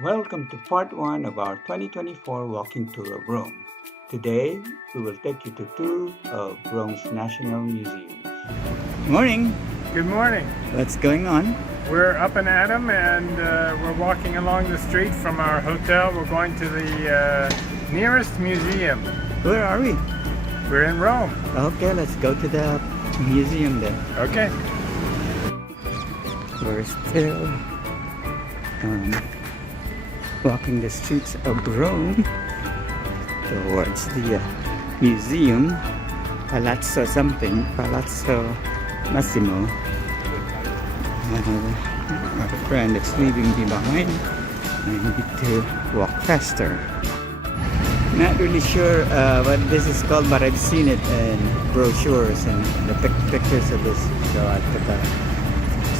Welcome to part 1 of our 2024 walking tour of Rome. Today, we will take you to two of Rome's national museums. Morning! Good morning. What's going on? We're up in Adam and we're walking along the street from our hotel. We're going to the nearest museum. Where are we? We're in Rome. Okay, let's go to the museum then. Okay. We're still walking the streets of Rome towards the museum, Palazzo Massimo. Our friend is leaving me behind. I need to walk faster. Not really sure what this is called, but I've seen it in brochures and the pictures of this. So I took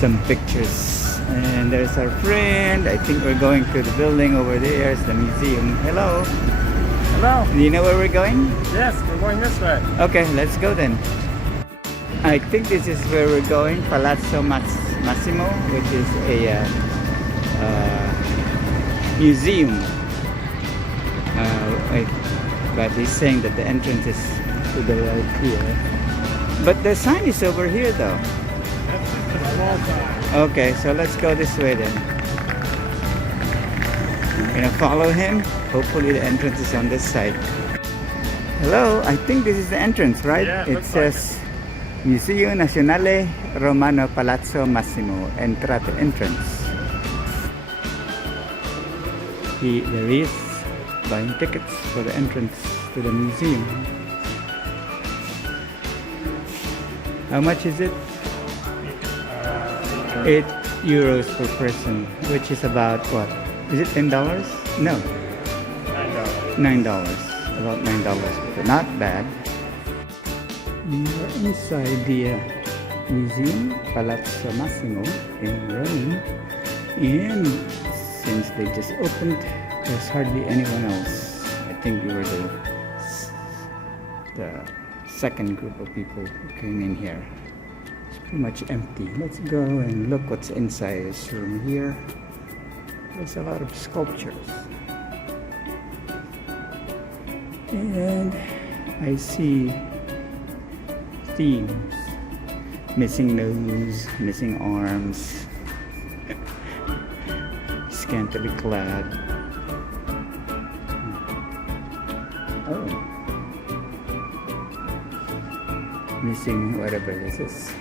some pictures. And there's our friend. I think we're going to the building over there. It's the museum. Hello. Hello. Do you know where we're going? Yes, we're going this way. Okay, let's go then. I think this is where we're going, Palazzo Massimo, which is a museum. But he's saying that the entrance is to the right here. But the sign is over here though. Okay, so let's go this way then. I'm gonna follow him. Hopefully the entrance is on this side. Hello, I think this is the entrance, right? Yeah, It says Museo Nazionale Romano Palazzo Massimo, entrance. There is buying tickets for the entrance to the museum. How much is it? €8 per person, which is about what? Is it $10? No, $9. About $9. Not bad. We're inside the museum, Palazzo Massimo in Rome, and since they just opened, there's hardly anyone else. I think we were the second group of people who came in here. It's pretty much empty. Let's go and look what's inside this room here. There's a lot of sculptures. And I see themes. Missing nose, missing arms, scantily clad. Oh. Missing whatever this is.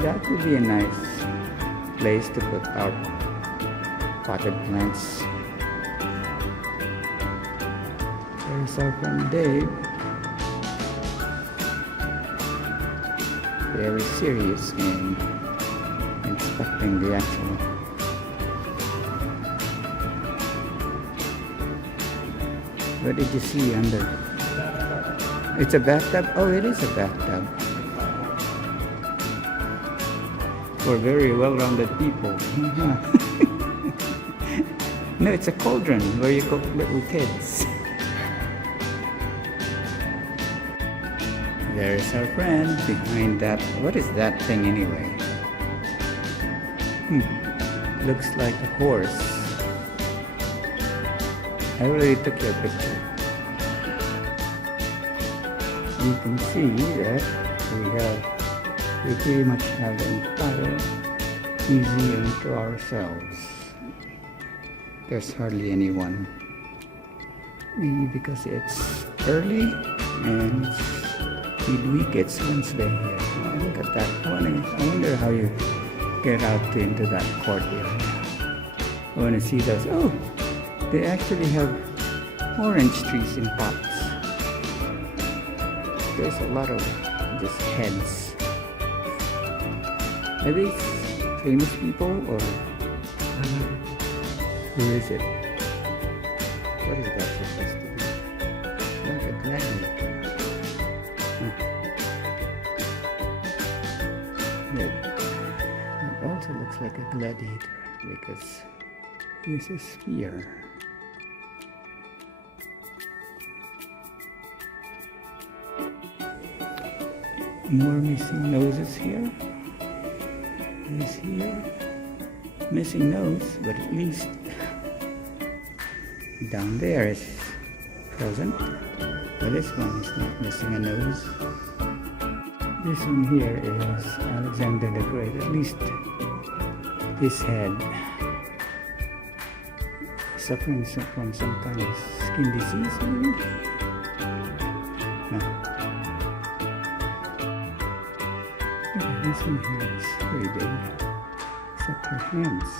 That would be a nice place to put our potted plants. There's our friend Dave. Very serious in inspecting the actual what did you see under? It's a bathtub? Oh, it is a bathtub. For very well-rounded people. No, it's a cauldron where you cook little kids. There's our friend behind that. What is that thing anyway? Looks like a horse. I already took your picture. You can see that we pretty much have the entire museum to ourselves. There's hardly anyone. Maybe because it's early and it's midweek, it's Wednesday here. Oh, look at that. I wonder how you get out into that courtyard. I want to see those. Oh, they actually have orange trees in pots. There's a lot of just heads. Are these famous people or who is it? What is that supposed to be? Like a gladiator. It also looks like a gladiator because there's a spear. More missing noses here. Is here. Missing nose, but at least down there is present. But this one is not missing a nose. This one here is Alexander the Great. At least his head suffering from some kind of skin disease, maybe? No. Yeah, this one here is very big, except her hands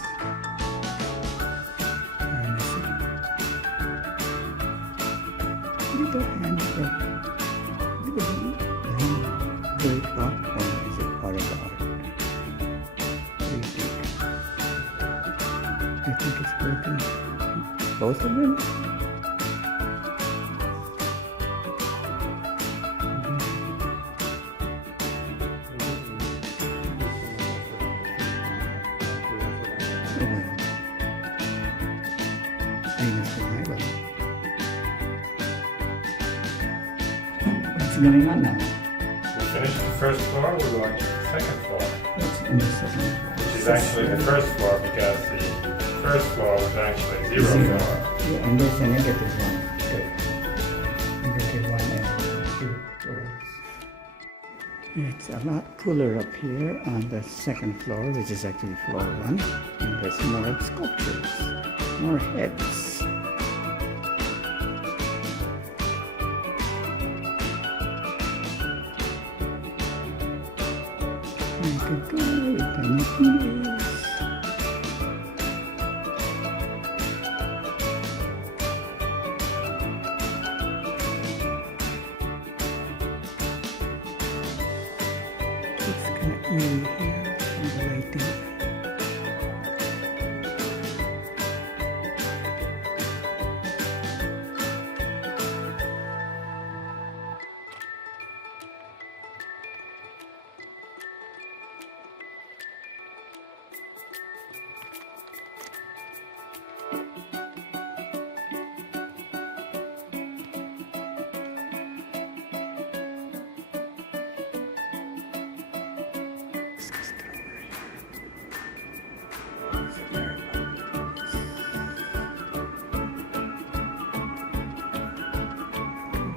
are missing. Look at her hands, look at the great art, or is it part of the art? What do you think? I think it's broken. Both of them? What's going on now? We finished the first floor, we're going to the second floor. What's in the second floor? Which is actually the first floor because the first floor was actually zero floor. Yeah, and there's a negative one. Good. Negative one and 2 floors. It's a lot cooler up here on the second floor, which is actually floor 1. And there's more sculptures, more heads. It's kind of eerie here in the lighting.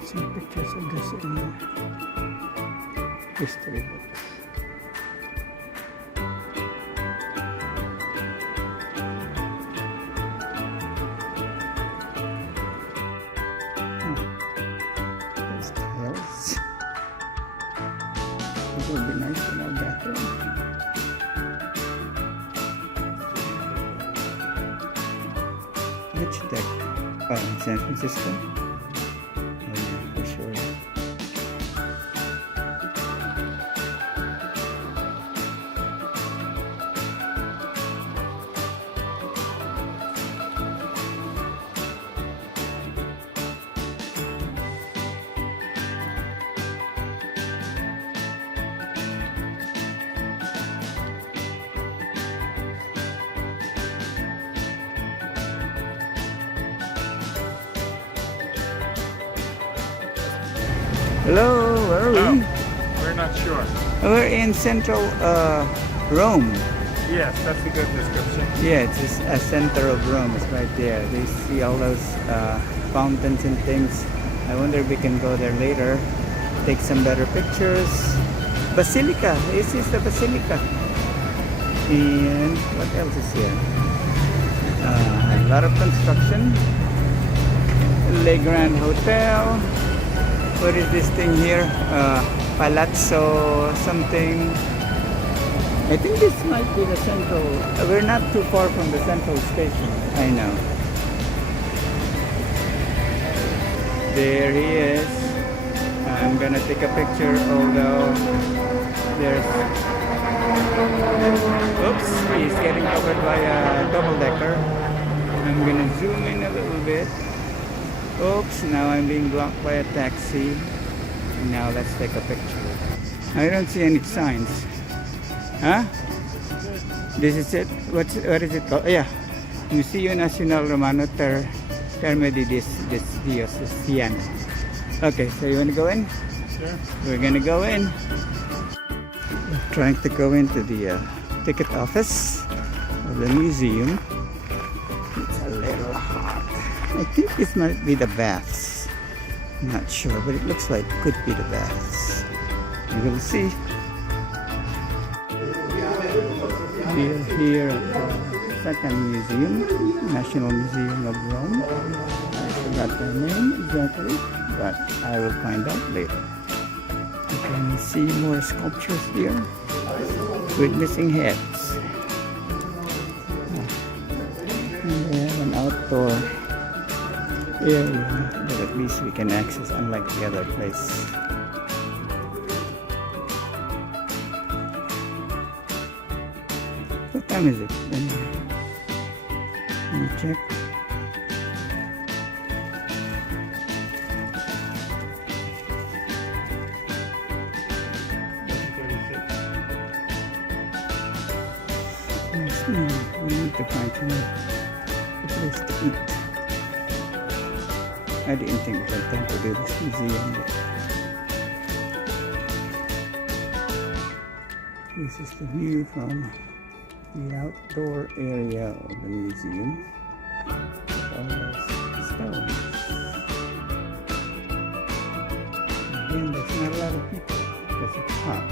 Some pictures of this in history books. Those tiles. It would be nice in our bathroom. Which deck? In San Francisco? Oh yeah, for sure. Hello, where are we? We're not sure. We're in central Rome. Yes, that's a good description. Yeah, it's just a center of Rome. It's right there. They see all those fountains and things. I wonder if we can go there later, take some better pictures. Basilica. This is the Basilica. And what else is here? A lot of construction. Le Grand Hotel. What is this thing here? Palazzo something. I think this might be the central. We're not too far from the central station. I know. There he is. I'm gonna take a picture, although there's. Oops, he's getting covered by a double-decker. I'm gonna zoom in a little bit. Oops, now I'm being blocked by a taxi. Now let's take a picture. I don't see any signs. Huh? This is it? What is it called? Yeah. Museo Nazionale Romano Terme di Diocletian. Okay, so you want to go in? Sure. We're gonna go in. We're trying to go into the ticket office. of the museum. It's a little hot. I think this might be the baths. I'm not sure, but it looks like it could be the baths. You will see. We are here at the second museum, National Museum of Rome. I forgot the name exactly, but I will find out later. You can see more sculptures here with missing heads. And they have an outdoor area that at least we can access, unlike the other place. What time is it? Let me check. We need to find a place to eat. I didn't think we had time to do this museum yet. This is the view from the outdoor area of the museum. All those stones. Again, there's not a lot of people because it's hot.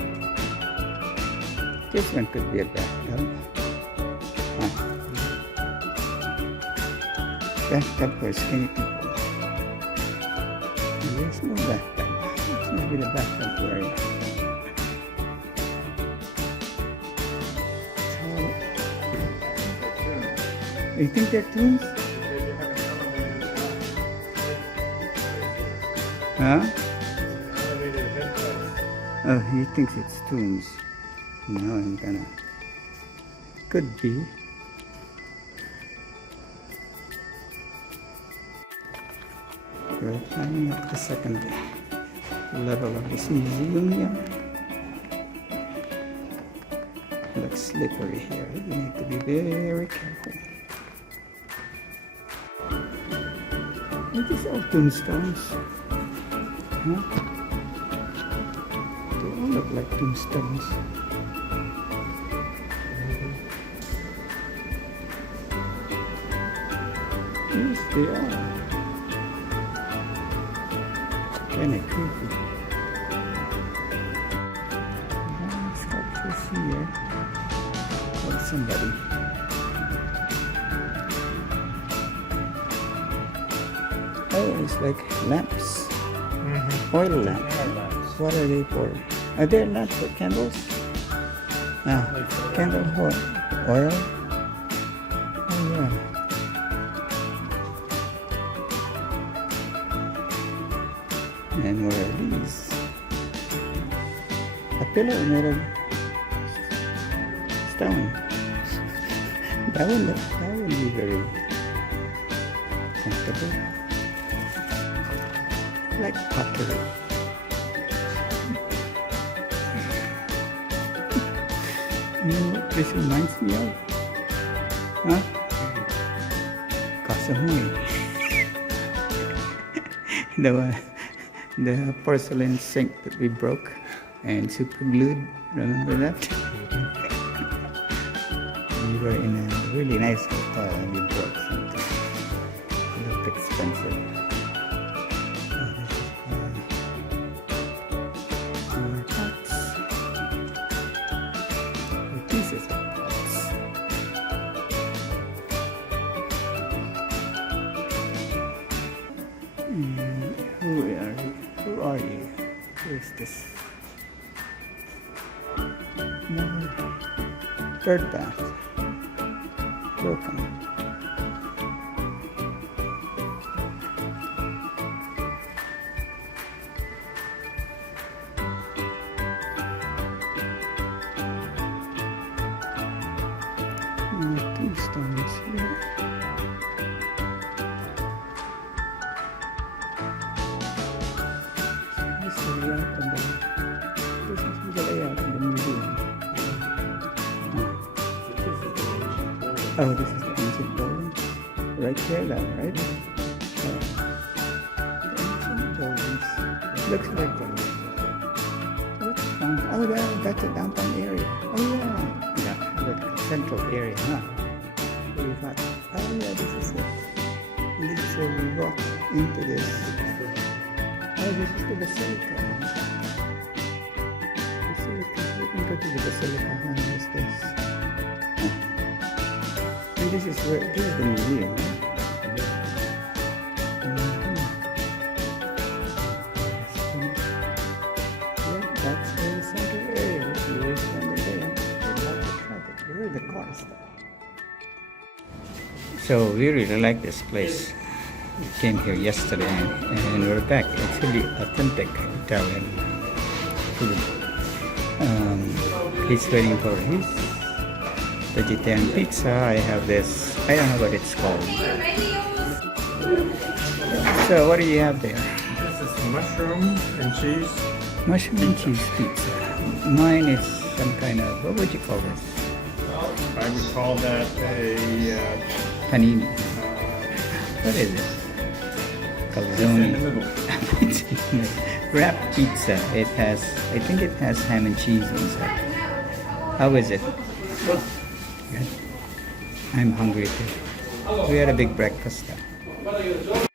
This one could be a bathtub. Bathtub for skinny people. There's no bathtub. It's maybe the bathtub area. You think they're tombs? Huh? Oh, he thinks it's tombs. Now I'm gonna... Could be. We're climbing up the second level of this museum here. It looks slippery here. We need to be very careful. Are these all tombstones? Huh? They all look like tombstones. Yes, they are. Kind of creepy. Sculptures here of somebody. Oh, it's like lamps. Oil lamps. What are they for? Are there lamps for candles? No. Candle for oil? Oh, yeah. And what are these? A pillow made of stone. That would be very comfortable. Like pottery. You know what this reminds me of? Huh? Kasahoy. The porcelain sink that we broke and super glued. Remember that? We were in a really nice hotel and we broke something. It looked expensive. More pots. Or pieces of pots. Who are you? Who is this? More bird bath. Welcome. Tombstones here. This is the layout of the museum. Oh, this is the ancient building. Right here, that, right? The ancient buildings. Looks like that's a downtown area. Oh yeah. Yeah, like a central area, huh? we got, oh yeah, this is it. And so we walk into this. Oh, this is the basilica. Basilica. We can go to the basilica. How is this? And this is the museum, right? That's the center area. You were standing there. Lots of traffic. Where are the cars? So we really like this place. We came here yesterday and we're back. It's really authentic Italian food. He's waiting for his vegetarian pizza. I have this, I don't know what it's called. So what do you have there? This is mushroom and cheese. Mushroom and cheese pizza. Mine is some kind of, what would you call this? I would call that a Panini. What is it? Calzone. It's in the middle. Wrapped pizza. It has, I think it has ham and cheese inside. How is it? Good. I'm hungry too. We had a big breakfast now.